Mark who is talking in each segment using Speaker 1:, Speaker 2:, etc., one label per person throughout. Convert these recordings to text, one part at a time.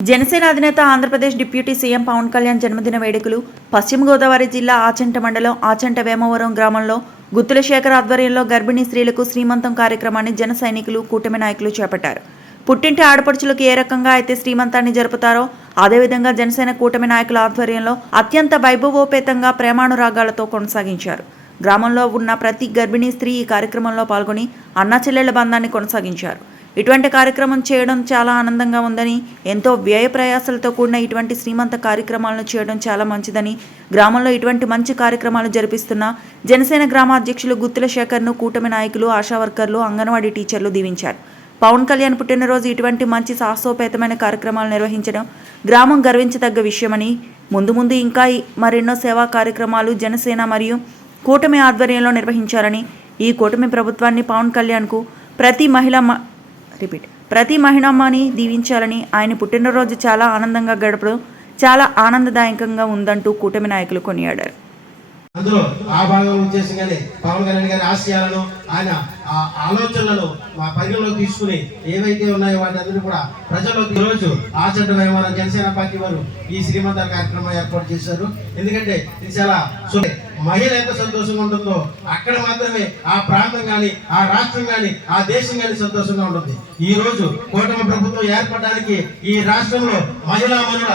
Speaker 1: జనసేన అధినేత Andhra Pradesh deputy CM Pawan Kalyan జన్మదిన వేడుకలు పశ్చిమ గోదావరి జిల్లా ఆచంట మండలం ఆచంట వేమవరం గ్రామంలో గుత్తుల శేఖర్ ఆధ్వర్యంలో గర్భిణీ స్త్రీలకు శ్రీమంతం కార్యక్రమాన్ని జన సైనికులు కూటమి నాయకులు చేపట్టారు. పుట్టింటి ఆడపడుచులకు ఏ రకంగా అయితే శ్రీమంతాన్ని జరుపుతారో అదేవిధంగా జనసేన కూటమి నాయకుల ఆధ్వర్యంలో అత్యంత వైభవోపేతంగా ప్రేమానురాగాలతో కొనసాగించారు. గ్రామంలో ఉన్న ప్రతి గర్భిణీ స్త్రీ ఈ కార్యక్రమంలో పాల్గొని అన్నా చెల్లెళ్ళ బంధాన్ని కొనసాగించారు. ఇటువంటి కార్యక్రమం చేయడం చాలా ఆనందంగా ఉందని ఎంతో వ్యయ ప్రయాసాలతో కూడిన ఇటువంటి శ్రీమంత కార్యక్రమాలను చేయడం చాలా మంచిదని గ్రామంలో ఇటువంటి మంచి కార్యక్రమాలు జరిపిస్తున్న జనసేన గ్రామ అధ్యక్షులు గుత్తుల శేఖర్ను కూటమి నాయకులు ఆశా వర్కర్లు అంగన్వాడీ టీచర్లు దీవించారు. పవన్ కళ్యాణ్ పుట్టినరోజు ఇటువంటి మంచి సాహసోపేతమైన కార్యక్రమాలు నిర్వహించడం గ్రామం గర్వించదగ్గ విషయమని ముందు ముందు ఇంకా మరెన్నో సేవా కార్యక్రమాలు జనసేన మరియు కూటమి ఆధ్వర్యంలో నిర్వహించాలని ఈ కూటమి ప్రభుత్వాన్ని పవన్ కళ్యాణ్కు ప్రతి మహిళ మ- రిపీట్ ప్రతి మహిళమ్మని దీవించాలని ఆయన పుట్టినరోజు చాలా ఆనందంగా గడపడం చాలా ఆనందదాయకంగా ఉందంటూ కూటమి నాయకులు కొనియాడారు.
Speaker 2: అందులో ఆ భాగం ఉద్దేశంగానే పవన్ కళ్యాణ్ గారి ఆశయాలను ఆయన ఆ ఆలోచనలను మా పరిగణలోకి తీసుకుని ఏవైతే ఉన్నాయో వాటి కూడా ప్రజల్లోకి ఈరోజు ఆచరణ వ్యవహారం జనసేన పార్టీ వారు ఈ శ్రీమంత కార్యక్రమం ఏర్పాటు చేశారు. ఎందుకంటే ఇది చాలా మహిళ ఎంత సంతోషంగా ఉంటుందో అక్కడ మాత్రమే ఆ ప్రాంతం కానీ ఆ రాష్ట్రం కానీ ఆ దేశం కానీ సంతోషంగా ఉంటుంది. ఈ రోజు కూటమి ప్రభుత్వం ఏర్పడడానికి ఈ రాష్ట్రంలో మహిళా మనుల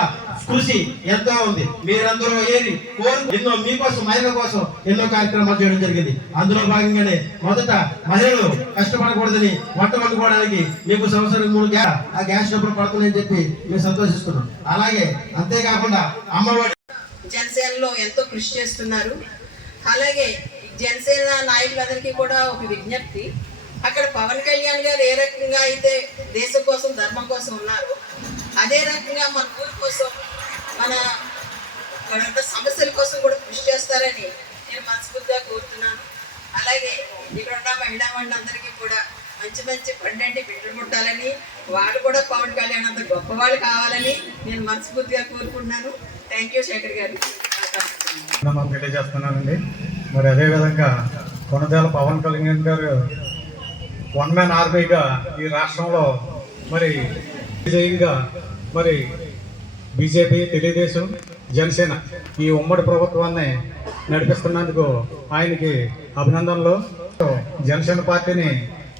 Speaker 2: కృషి ఎంతో ఉంది. మీరందరూ ఏరి కోరు ఎన్నో మీకోసం మహిళల కోసం ఎన్నో కార్యక్రమాలు చేయడం జరిగింది. అందులో భాగంగానే మొదట మహిళలు కష్టపడకూడదని వంట వండుకోవడానికి మీకు సంవత్సరం మూడు గ్యాస్ ఆ గ్యాస్ డబ్బులు పడుతుందని చెప్పి మేము సంతోషిస్తున్నాం. అలాగే అంతేకాకుండా అమ్మఒడి
Speaker 3: జనసేనలో ఎంతో కృషి చేస్తున్నారు. అలాగే జనసేన నాయకులందరికీ కూడా ఒక విజ్ఞప్తి. అక్కడ పవన్ కళ్యాణ్ గారు ఏ రకంగా అయితే దేశం కోసం ధర్మం కోసం ఉన్నారు అదే రకంగా మన ఊరి కోసం మన మనంత సమస్యల కోసం కూడా కృషి చేస్తారని నేను మనస్ఫూర్తిగా కోరుతున్నాను. అలాగే ఇక్కడ ఉన్న మహిళా మండలందరికీ కూడా మంచి మంచి పండండి బిడ్డలు ముట్టాలని వాళ్ళు కూడా పవన్ కళ్యాణ్ అంత గొప్పవాళ్ళు కావాలని నేను మనస్ఫూర్తిగా కోరుకుంటున్నాను. థ్యాంక్ యూ శేఖర్ గారు.
Speaker 4: తెలియజేస్తున్నానండి మరి అదేవిధంగా కొనదేల పవన్ కళ్యాణ్ గారు వన్ మ్యాన్ ఆర్మీగా ఈ రాష్ట్రంలో మరి విజయంగా మరి బీజేపీ తెలుగుదేశం జనసేన ఈ ఉమ్మడి ప్రభుత్వాన్ని నడిపిస్తున్నందుకు ఆయనకి అభినందనలు. జనసేన పార్టీని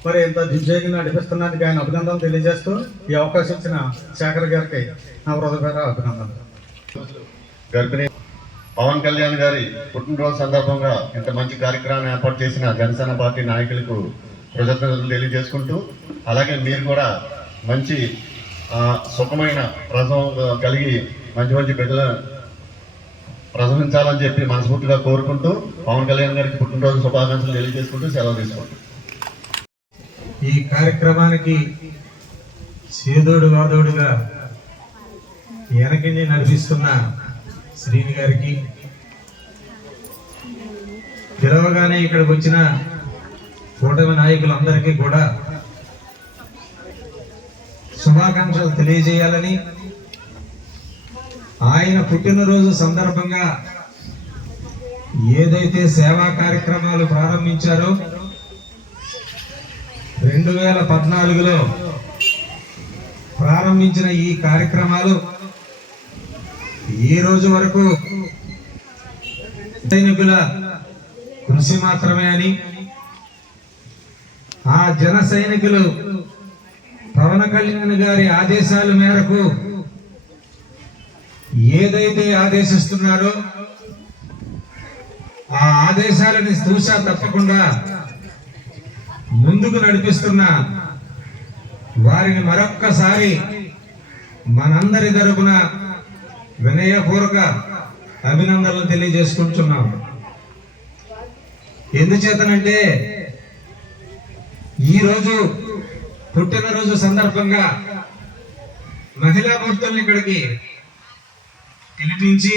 Speaker 4: మరి ఇంత దిగ్విజయంగా నడిపిస్తున్నందుకు ఆయన అభినందనలు తెలియజేస్తూ ఈ అవకాశం ఇచ్చిన శేఖర్ గారికి నా హృదయపేర అభినందనలు.
Speaker 5: గర్భిణీ పవన్ కళ్యాణ్ గారి పుట్టినరోజు సందర్భంగా ఇంత మంచి కార్యక్రమాన్ని ఏర్పాటు చేసిన జనసేన పార్టీ నాయకులకు కృతజ్ఞతలు తెలియజేసుకుంటూ అలాగే మీరు కూడా మంచి సుఖమైన ప్రసవం కలిగి మంచి మంచి బిడ్డల ప్రసవించాలని చెప్పి మనస్ఫూర్తిగా కోరుకుంటూ పవన్ కళ్యాణ్ గారికి పుట్టినరోజు శుభాకాంక్షలు తెలియజేసుకుంటూ సెలవు తీసుకుంటాం
Speaker 4: ఈ కార్యక్రమానికి చేదోడు వాదోడుగా వెనకండి నడిపిస్తున్న శ్రీని గారికి పిలవగానే ఇక్కడికి వచ్చిన కూటమి నాయకులందరికీ కూడా శుభాకాంక్షలు తెలియజేయాలని ఆయన పుట్టినరోజు సందర్భంగా ఏదైతే సేవా కార్యక్రమాలు ప్రారంభించారో రెండు వేల పద్నాలుగులో ప్రారంభించిన ఈ కార్యక్రమాలు ఈ రోజు వరకు సైనికుల కృషి మాత్రమే అని ఆ జన సైనికులు పవన్ కళ్యాణ్ గారి ఆదేశాల మేరకు ఏదైతే ఆదేశిస్తున్నారో ఆ ఆదేశాలని చూసా తప్పకుండా ముందుకు నడిపిస్తున్న వారిని మరొక్కసారి మనందరి తరపున వినయపూర్వక అభినందనలు తెలియజేసుకుంటున్నాం. ఎందుచేతనంటే ఈరోజు పుట్టినరోజు సందర్భంగా మహిళా భక్తుల్ని ఇక్కడికి పిలిపించి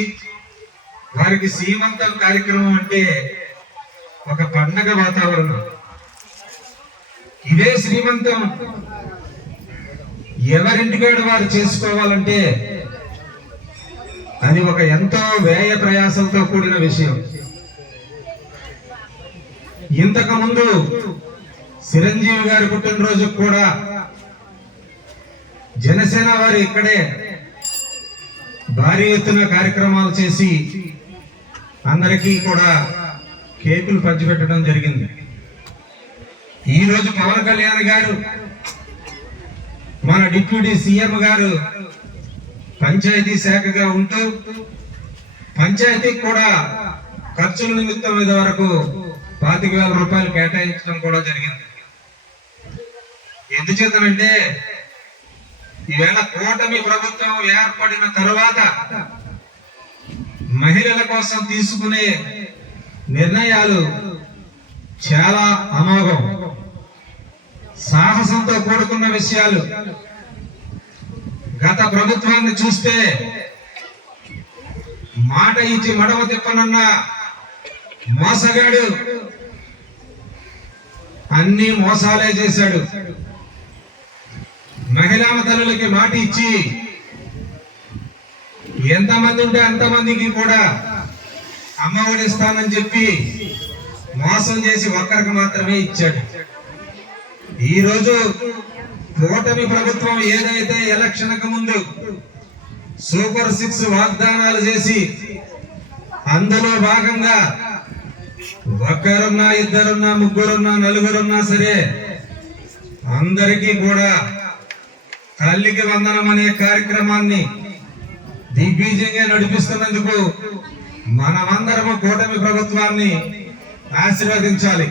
Speaker 4: వారికి సీమంతం కార్యక్రమం అంటే ఒక పండగ వాతావరణం. ఇదే శ్రీమంతం ఎవరింటికాడు వారు చేసుకోవాలంటే అది ఒక ఎంతో వ్యయ ప్రయాసంతో కూడిన విషయం. ఇంతకు ముందు చిరంజీవి గారి పుట్టినరోజుకు కూడా జనసేన వారు ఇక్కడే భారీ ఎత్తున కార్యక్రమాలు చేసి అందరికీ కూడా కేకులు పంచిపెట్టడం జరిగింది. ఈ రోజు పవన్ కళ్యాణ్ గారు మన డిప్యూటీ సీఎం గారు పంచాయతీ శాఖగా ఉంటూ పంచాయతీకి కూడా ఖర్చుల నిమిత్తం ఇది వరకు పాతిక వేల రూపాయలు కేటాయించడం కూడా జరిగింది. ఎందుచేతనంటే ఈవేళ కూటమి ప్రభుత్వం ఏర్పడిన తరువాత మహిళల కోసం తీసుకునే నిర్ణయాలు చాలా అమోఘం సాహసంతో కూడుకున్న విషయాలు. గత ప్రభుత్వాన్ని చూస్తే మాట ఇచ్చి మడవ తిప్పనన్న మోసగాడు అన్ని మోసాలే చేశాడు. మహిళా తల్లులకి మాట ఇచ్చి ఎంతమంది ఉంటే అంతమందికి కూడా అమ్మఒడి ఇస్తానని చెప్పి మోసం చేసి ఒక్కరికి మాత్రమే ఇచ్చాడు. ఈ రోజు కూటమి ప్రభుత్వం ఏదైతే ఎలక్షన్ ముందు సూపర్ సిక్స్ వాగ్దానాలు చేసి అందులో భాగంగా ఒక్కరున్నా ఇద్దరున్నా ముగ్గురున్నా నలుగురున్నా సరే అందరికీ కూడా తల్లికి వందనం అనే కార్యక్రమాన్ని దిగ్విజయంగా నడిపిస్తున్నందుకు మనమందరము కూటమి ప్రభుత్వాన్ని ఆశీర్వదించాలి.